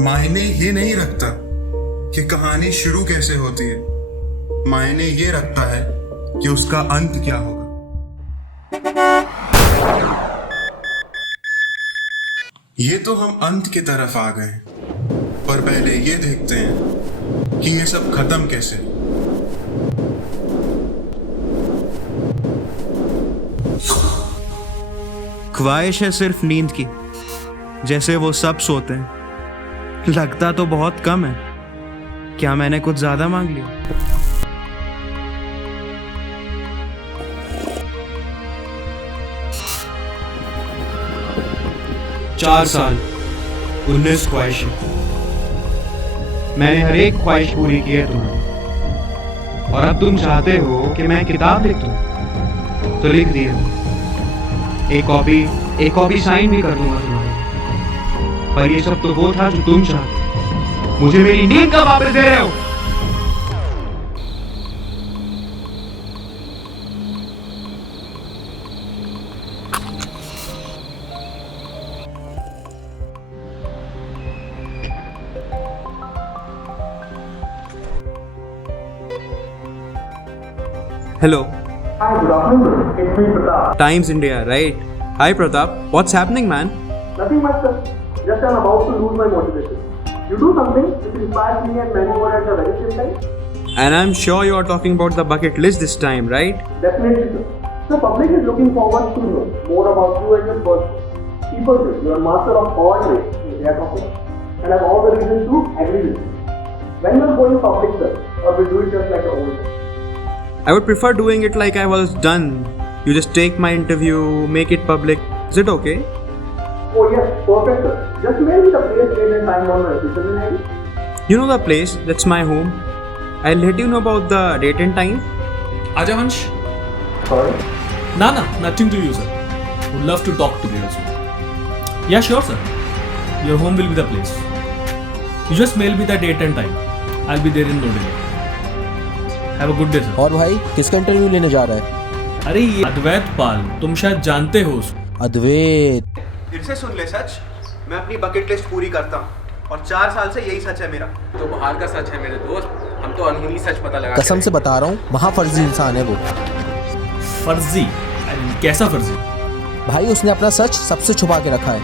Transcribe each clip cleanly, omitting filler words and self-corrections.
मायने ये नहीं रखता कि कहानी शुरू कैसे होती है, मायने ये रखता है कि उसका अंत क्या होगा। ये तो हम अंत की तरफ आ गए, पर पहले ये देखते हैं कि ये सब खत्म कैसे। ख्वाहिश है सिर्फ नींद की, जैसे वो सब सोते हैं। लगता तो बहुत कम है, क्या मैंने कुछ ज्यादा मांग लिया? चार साल, 19 ख्वाहिशें। मैंने हर एक ख्वाहिश पूरी की है तुम्हें, और अब तुम चाहते हो कि मैं किताब लिख दूं, तो लिख दिया। एक कॉपी साइन भी कर दूंगा तुम्हारी। पर ये सब तो वो था जो तुम चाहते। मुझे मेरी नींद कब वापस दे रहे हो? Hello. Hi, good afternoon. It's me, Pratap. Times India, right? Hi Pratap. What's happening, man? Nothing much, sir. Just I'm about to lose my motivation. You do something which inspires me and many more at the very same time. And I'm sure you are talking about the bucket list this time, right? Definitely, sir. The public is looking forward to know more about you and your person. People say you are master of all trades in their topic, and I have all the reason to agree with you. When you are going public, sir, or we do it just like the old days? I would prefer doing it like I was done. You just take my interview, make it public. Is it okay? Oh yes, perfect, sir. Just mail me the place, date and time on my official email ID. You know the place, that's my home. I'll let you know about the date and time. Ajavansh? Sorry? Nah, nothing to you, sir. Would love to talk to you also. Yeah, sure, sir. Your home will be the place. You just mail me the date and time. I'll be there in no delay. Have a good day, sir. और भाई किसका interview लेने जा रहा है? अरे ये अद्वैत पाल, तुम शायद जानते हो उसको। अद्वैत? फिर से सुन ले सच, मैं अपनी बकेट लिस्ट पूरी करता हूँ, और 4 साल से यही सच है मेरा। तो बाहर का सच है मेरे दोस्त, हम तो अनहोनी सच पता लगा। कसम से बता रहा हूँ, महाफर्जी इंसान है वो। फर्जी? कैसा फर्जी? भाई उसने अपना सच सबसे छुपा के रखा है।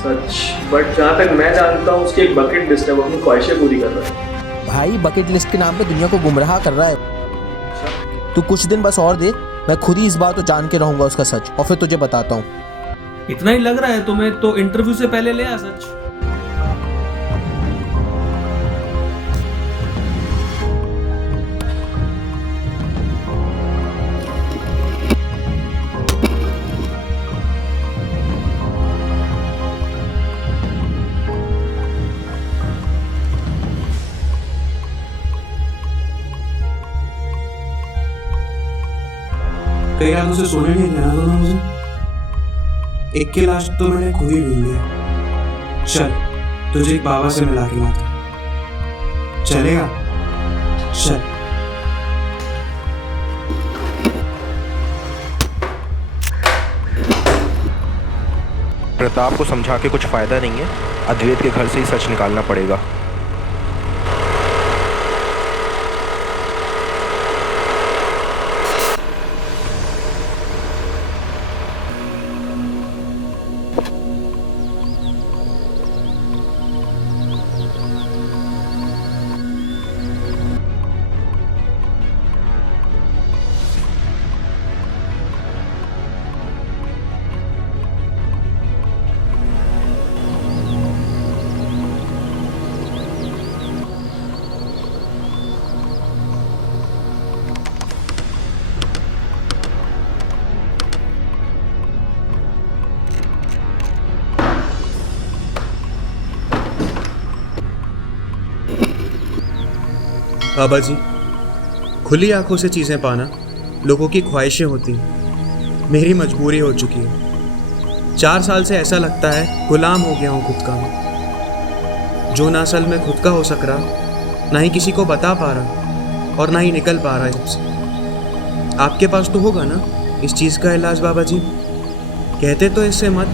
सच? बट जहाँ तक मैं जानता हूँ उसकी एक बकेट लिस्ट है, वो अपनी ख्वाहिशें पूरी कर रहा है। भाई बकेट लिस्ट के नाम पे दुनिया को गुमराह कर रहा है। तू कुछ दिन बस और देख, मैं खुद ही इस बात को जान के रहूंगा उसका सच, और फिर तुझे बताता हूँ। इतना ही लग रहा है तुम्हें तो इंटरव्यू से पहले ले आ सच। कई रातों से सोने नहीं देना तो मुझे। एक की लाश तो मैंने खुद ही ढूंढ लिया। चल तुझे एक बाबा से मिला के लाता। चलेगा? चल। प्रताप को समझा के कुछ फायदा नहीं है, अद्वैत के घर से ही सच निकालना पड़ेगा। बाबा जी, खुली आंखों से चीज़ें पाना लोगों की ख्वाहिशें होती हैं, मेरी मजबूरी हो चुकी है। 4 साल से ऐसा लगता है गुलाम हो गया हूँ खुद का मैं, जो ना असल में खुद का हो सक रहा, ना ही किसी को बता पा रहा और ना ही निकल पा रहा है सबसे। आपके पास तो होगा ना इस चीज़ का इलाज बाबा जी? कहते तो इससे मत।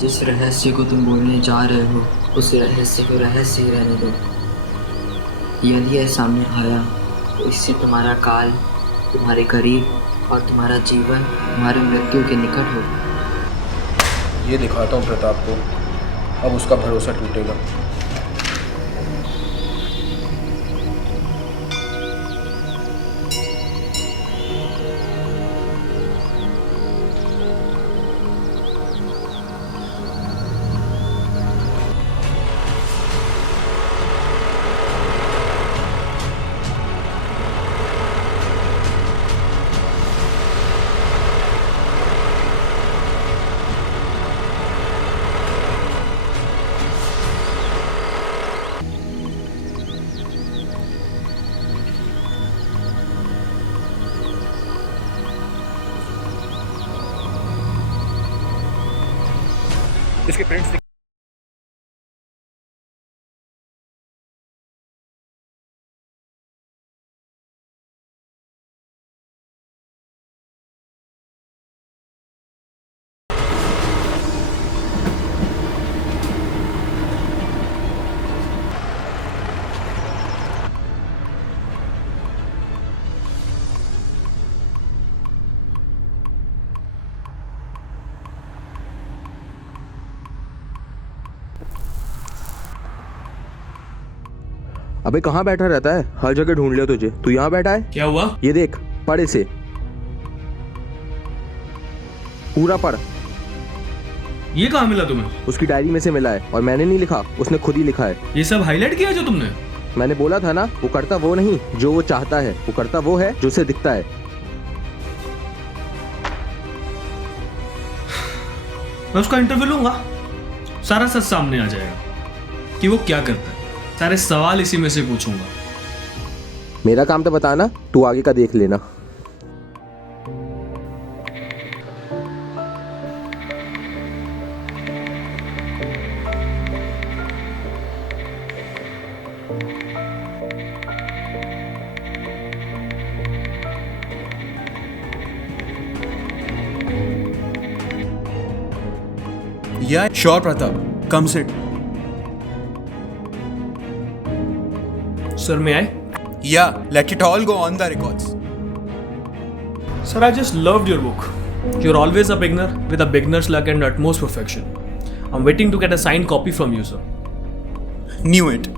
जिस रहस्य को तुम बोलने जा रहे हो उस रहस्य को रहस्य ही रहने दो। यदि यह सामने आया तो इससे तुम्हारा काल तुम्हारे करीब और तुम्हारा जीवन तुम्हारी मृत्यु के निकट हो। ये दिखाता हूँ प्रताप को, अब उसका भरोसा टूटेगा। इसके प्रिंट्स अबे कहाँ बैठा रहता है? हर जगह ढूंढ लिया तुझे, तू यहाँ बैठा है? क्या हुआ? ये देख, पढ़ इसे, पूरा पढ़। ये कहाँ मिला तुम्हें? उसकी डायरी में से मिला है और मैंने नहीं लिखा, उसने खुद ही लिखा है। ये सब हाईलाइट किया जो तुमने? मैंने बोला था ना, वो करता वो नहीं जो वो चाहता है, वो करता वो है जो उसे दिखता है। मैं उसका इंटरव्यू लूंगा, सारा सच सामने आ जाएगा कि वो क्या करता है। सारे सवाल इसी में से पूछूंगा। मेरा काम तो बताना, तू आगे का देख लेना। Yeah, sure, Pratap. Come sit. Sir, may I? Yeah, let it all go on the records. Sir, I just loved your book. You're always a beginner with a beginner's luck and utmost perfection. I'm waiting to get a signed copy from you, sir. Knew it.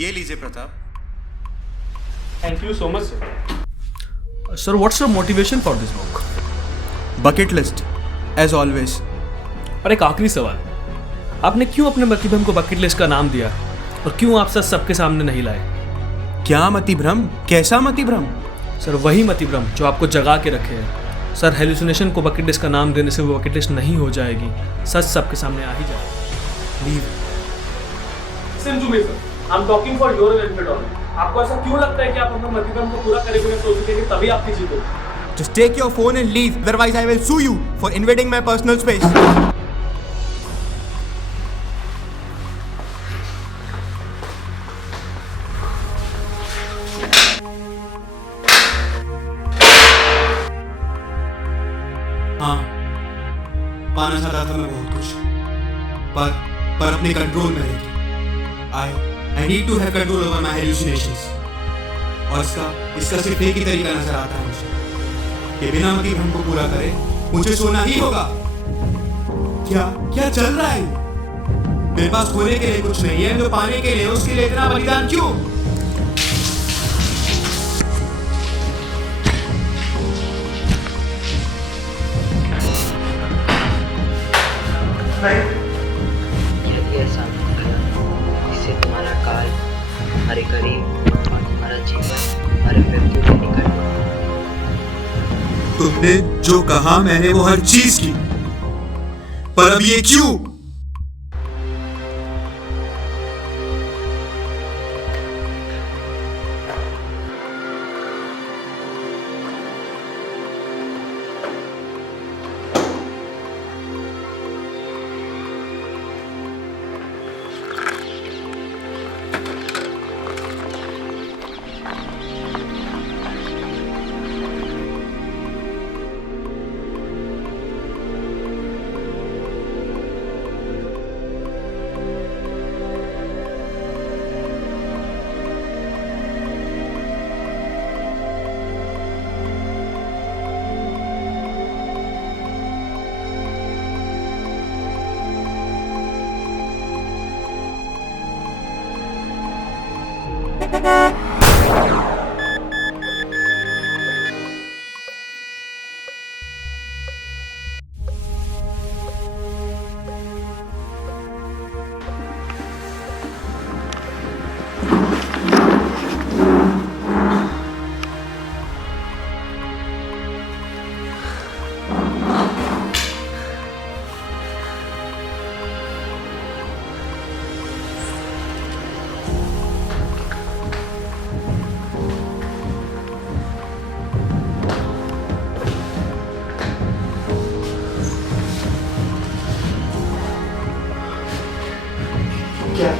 ये लीजिए Pratap. Thank you so much, sir. Sir, what's your motivation for this book? Bucket list, as always. और एक आखिरी सवाल, आपने क्यों अपने मतिभ्रम को बकेट लिस्ट का नाम दिया और क्यों आप सच सबके सामने नहीं लाए? क्या मतिभ्रम? कैसा मतिभ्रम? सर, वही मतिभ्रम जो आपको जगा के रखे है। सर, हेलुसिनेशन को बकेट लिस्ट का नाम देने से वो बकेट लिस्ट नहीं हो जाएगी, सच सबके सामने आ ही जाएगी। Leave. Listen to me, sir. I'm talking for your benefit only. आपको ऐसा क्यों लगता है कि आप अपने मतिभ्रम को पूरा करेंगे सोच सकेंगे तभी आपकी जीत होगी? Just take your phone and leave, otherwise I will sue you for invading my personal space. हाँ, पाना चाहता था मैं बहुत कुछ, पर अपने कंट्रोल में रही। I need to have control over my hallucinations. और इसका सिर्फ एक ही तरीका नजर आता है मुझे कि बिना मतिभ्रम को पूरा करे मुझे सोना ही होगा। क्या चल रहा है? मेरे पास खोने के लिए कुछ नहीं है तो पाने के लिए उसके लिए इतना बलिदान क्यों? यदि ऐसा इससे तुम्हारा काल तुम्हारे करीब और तुम्हारा जीवन तुम्हारे मृत्यु के निकट हो। तुमने जो कहा मैंने वो हर चीज की, पर अब ये क्यों?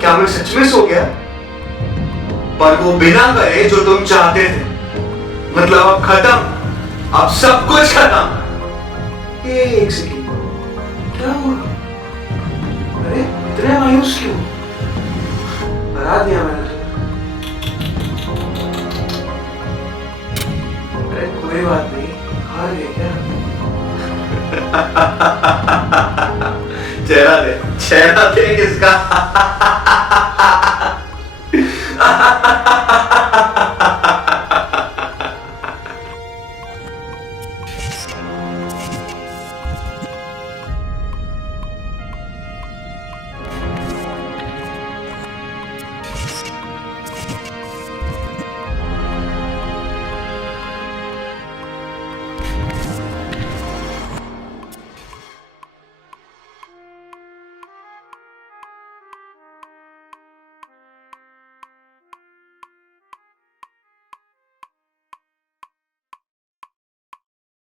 क्या मैं सच में सो गया? पर वो बिना करे जो तुम चाहते थे। मतलब अब खत्म, अब सब कुछ खत्म। एक सेकंड, क्या हुआ? अरे इतने मायूस क्यों? हरा दिया मैंने तुम्हें। अरे कोई बात नहीं, हार गए क्या? चेहरा दे किसका?